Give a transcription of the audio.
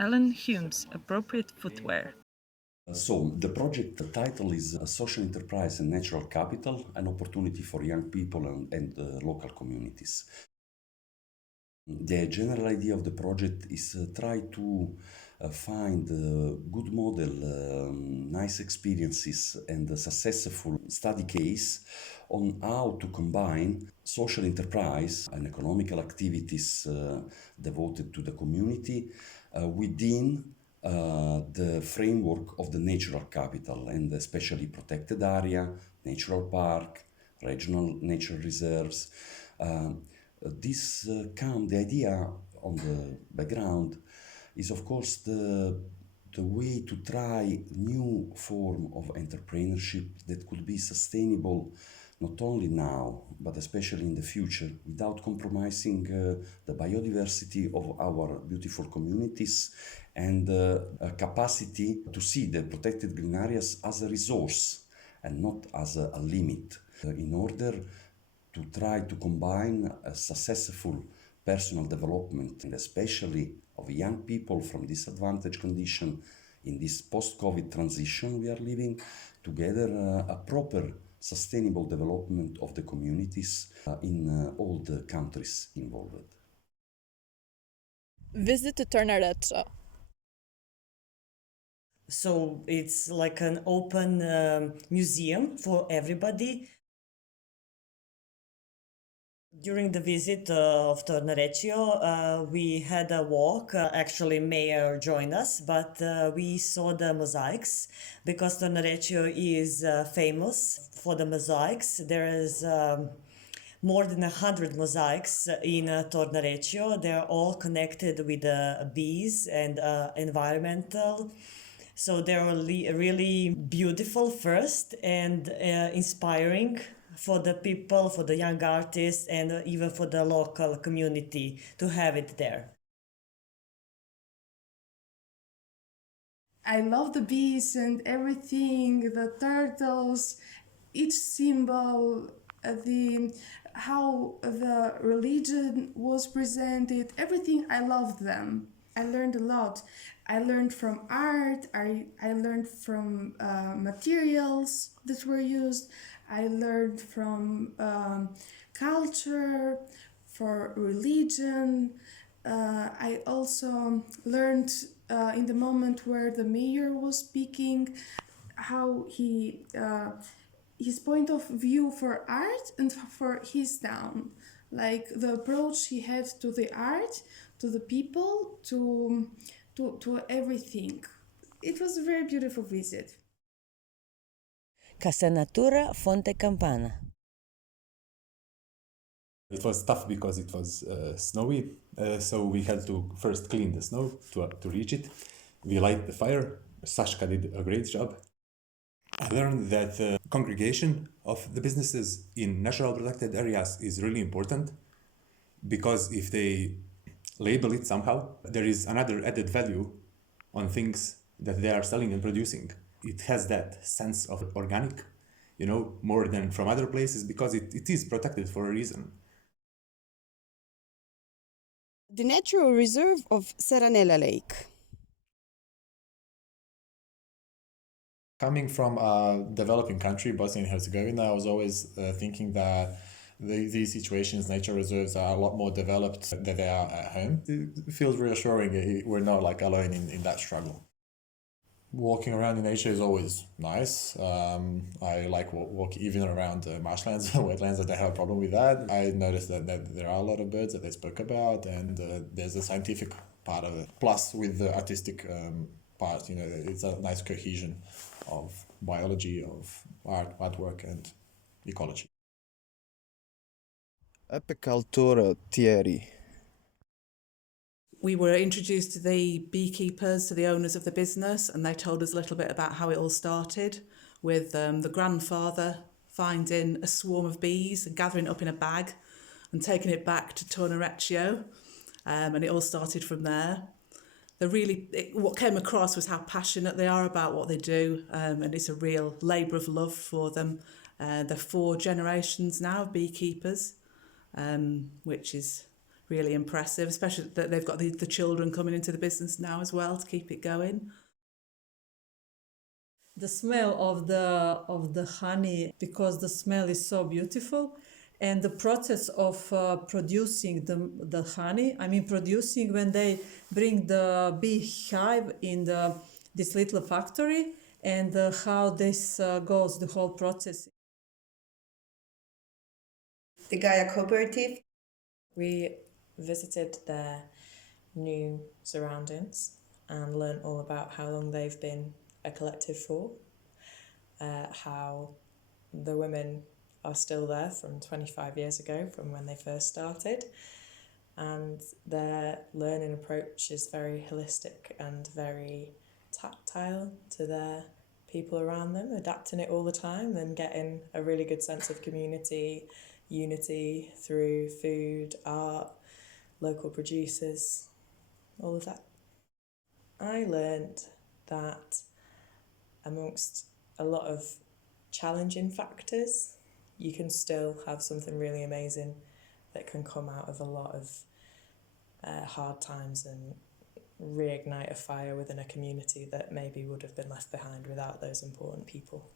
Alan Hume's appropriate footwear. So the project title is Social Enterprise and Natural Capital, an opportunity for young people and local communities. The general idea of the project is try to find a good model, nice experiences and a successful study case on how to combine social enterprise and economical activities devoted to the community within the framework of the natural capital, and especially protected area, natural park, regional nature reserves. The idea on the background is, of course, the way to try new form of entrepreneurship that could be sustainable not only now, but especially in the future, without compromising the biodiversity of our beautiful communities and a capacity to see the protected green areas as a resource and not as a limit, in order to try to combine a successful personal development, and especially of young people from disadvantaged condition in this post-COVID transition we are living, together a proper sustainable development of the communities in all the countries involved. Visit Tornareccio. So it's like an open museum for everybody. During the visit of Tornareccio, we had a walk. Actually, Mayor joined us, but we saw the mosaics because Tornareccio is famous for the mosaics. There is more than 100 mosaics in Tornareccio. They're all connected with bees and environmental. So they're really beautiful first and inspiring for the people, for the young artists, and even for the local community to have it there. I love the bees and everything, the turtles, each symbol, how the religion was presented, everything. I loved them. I learned a lot. I learned from art, I learned from materials that were used, I learned from culture, for religion. I also learned in the moment where the mayor was speaking how his point of view for art and for his town, like the approach he had to the art, to the people, to everything. It was a very beautiful visit. Casa Natura Fonte Campana. It was tough because it was snowy, so we had to first clean the snow to reach it. We light the fire. Sashka did a great job. I learned that the congregation of the businesses in natural protected areas is really important, because if they label it somehow, there is another added value on things that they are selling and producing. It has that sense of organic, more than from other places, because it is protected for a reason. The natural reserve of Seranella Lake. Coming from a developing country, Bosnia and Herzegovina, I was always thinking that these situations, nature reserves, are a lot more developed than they are at home. It feels reassuring. We're not alone in that struggle. Walking around in nature is always nice. I like walking even around marshlands, wetlands. I don't have a problem with that. I noticed that there are a lot of birds that they spoke about, and there's a scientific part of it. Plus, with the artistic part, it's a nice cohesion of biology, of artwork, and ecology. Apicultura Thierry. We were introduced to the beekeepers, to the owners of the business, and they told us a little bit about how it all started with the grandfather finding a swarm of bees and gathering it up in a bag and taking it back to Tornareccio, and it all started from there. What came across was how passionate they are about what they do, and it's a real labour of love for them. They're 4 generations now of beekeepers, which is really impressive, especially that they've got the children coming into the business now as well to keep it going. The smell of the honey, because the smell is so beautiful, and the process of producing the honey, I mean producing when they bring the beehive in this little factory, and how this goes, the whole process. The Gaia cooperative. We visited their new surroundings and learnt all about how long they've been a collective for, how the women are still there from 25 years ago, from when they first started, and their learning approach is very holistic and very tactile to their people around them, adapting it all the time and getting a really good sense of community, unity through food, art, local producers, all of that. I learned that amongst a lot of challenging factors, you can still have something really amazing that can come out of a lot of hard times and reignite a fire within a community that maybe would have been left behind without those important people.